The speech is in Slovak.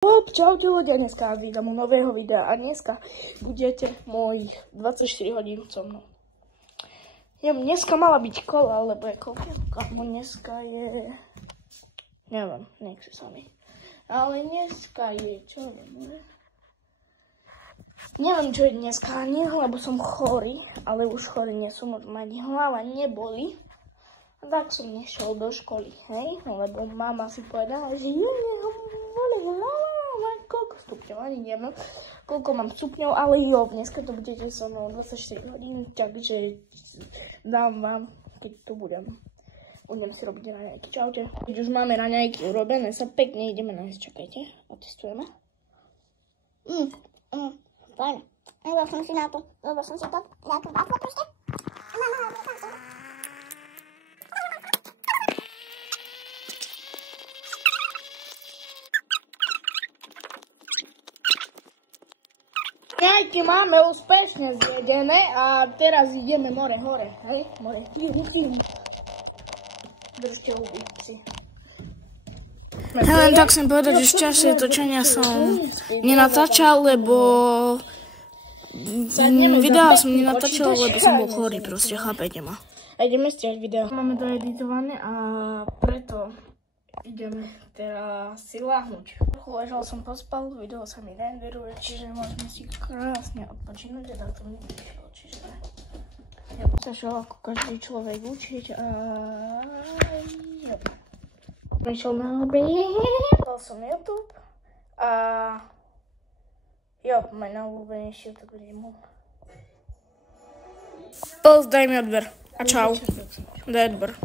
Čaute ľudia, dneska vydám nového videa a dneska budete mojich 24 hodín so mnou. Dneska mala byť kola, lebo je koľko, dneska je... Neviem, nech si sami. Ale dneska je, čo viem, neviem, čo je dneska, nie, lebo som chorý, ale už chorý nie som, ma ani hlava neboli. A tak som nešiel do školy, hej, lebo mama si povedala, že koľko stupňov, ani neviem, koľko mám stupňov, ale jo, dneska to budete so mnou 24 hodín, takže dám vám, keď tu budem si robiť raňajky. Čaute. Keď už máme raňajky urobené, sa pekne ideme nájsť, čakajte, otestujeme. Fajn. Dal som si na to, nejakú váfle proste. A mama ho pripravte. Raňajky máme úspešne zjedené a teraz ideme hore, hej? More, musím. Držte huby si. Len tak chcem povedať, že z časy točenia som nenatáčal, lebo videa som nenatáčal, lebo som bol chorý, proste, chápete ma. A ideme stiahnuť video. Máme to editované a preto ideme teraz si láhnuť. Ležal som, pospal, video sa mi renderuje, čiže môžeme si krásne odpočinúť, a to mi vyšlo, čiže sa šel ako každý človek učiť a prišiel na obed, dal som YouTube a môj najobľúbenejší YouTube bude môj. Daj mi odber a čau. Daj odber.